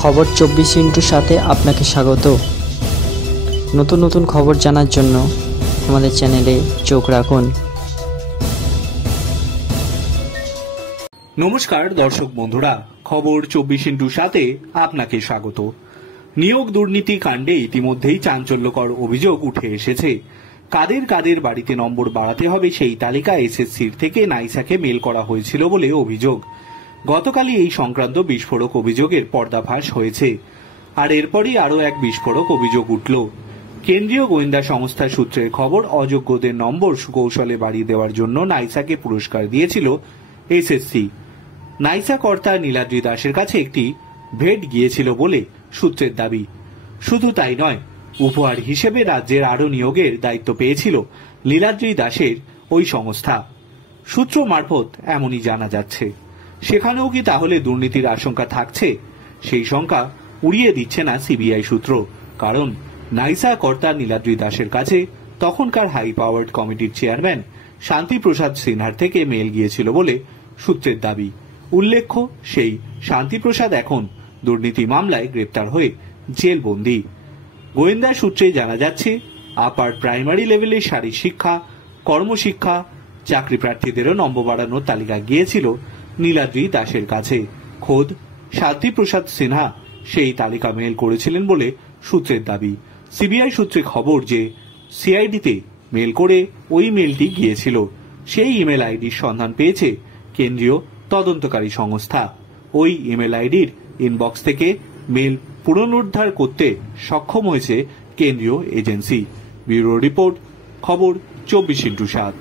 খবর 24 সাথে আপনাকে স্বাগত। নতুন নতুন খবর জানার জন্য আমাদের চ্যানেলে চোখ রাখুন। নমস্কার দর্শক বন্ধুরা, খবর 24/7 আপনাকে স্বাগত। নিয়োগ দুর্নীতি কাণ্ডে ইতিমধ্যেই চাঞ্চল্যকর অভিযোগ উঠে এসেছে। কাদের কাদের বাড়িতে নম্বর বাড়াতে হবে সেই তালিকা এসএসসির থেকে নাইসাকে মেল করা হয়েছিল বলে অভিযোগ। গতকালই এই সংক্রান্ত বিস্ফোরক অভিযোগের পর্দাফাশ হয়েছে, আর এরপরই আরও এক বিস্ফোরক অভিযোগ উঠল। কেন্দ্রীয় গোয়েন্দা সংস্থার সূত্রের খবর, অযোগ্যদের নম্বর সুকৌশলে বাড়িয়ে দেওয়ার জন্য নাইসাকে পুরস্কার দিয়েছিল এসএসসি। নাইসা কর্তা নীলাদ্রি দাসের কাছে একটি ভেট গিয়েছিল বলে সূত্রের দাবি। শুধু তাই নয়, উপহার হিসেবে রাজ্যের আরও নিয়োগের দায়িত্ব পেয়েছিল নীলাদ্রি দাসের ওই সংস্থা। সূত্র মারফত এমনই জানা যাচ্ছে। সেখানেও কি তাহলে দুর্নীতির আশঙ্কা থাকছে? সেই শঙ্কা উড়িয়ে দিচ্ছে না সিবিআই সূত্র, কারণ নাইসা কর্তা নীলাদ্রি দাসের কাছে তখনকার হাই পাওয়ার্ড কমিটির চেয়ারম্যান শান্তিপ্রসাদ সিনহার থেকে মেল গিয়েছিল বলে সূত্রের দাবি। উল্লেখ্য, সেই শান্তিপ্রসাদ এখন দুর্নীতি মামলায় গ্রেপ্তার হয়ে জেলবন্দি। গোয়েন্দা সূত্রে জানা যাচ্ছে, আপার প্রাইমারি লেভেলে শারীরিক শিক্ষা, কর্মশিক্ষা, চাকরি প্রার্থীদেরও নম্বর বাড়ানোর তালিকা গিয়েছিল নীলাদ্রি দাসের কাছে। খোদ শান্তিপ্রসাদ সিনহা সেই তালিকা মেল করেছিলেন বলে সূত্রের দাবি। সিবিআই সূত্রে খবর যে সিআইডিতে মেল করে ওই মেলটি গিয়েছিল। সেই ইমেল আইডির সন্ধান পেয়েছে কেন্দ্রীয় তদন্তকারী সংস্থা। ওই ইমেল আইডির ইনবক্স থেকে মেল পুনরুদ্ধার করতে সক্ষম হয়েছে কেন্দ্রীয় এজেন্সি। ব্যুরো রিপোর্ট, খবর 24/7।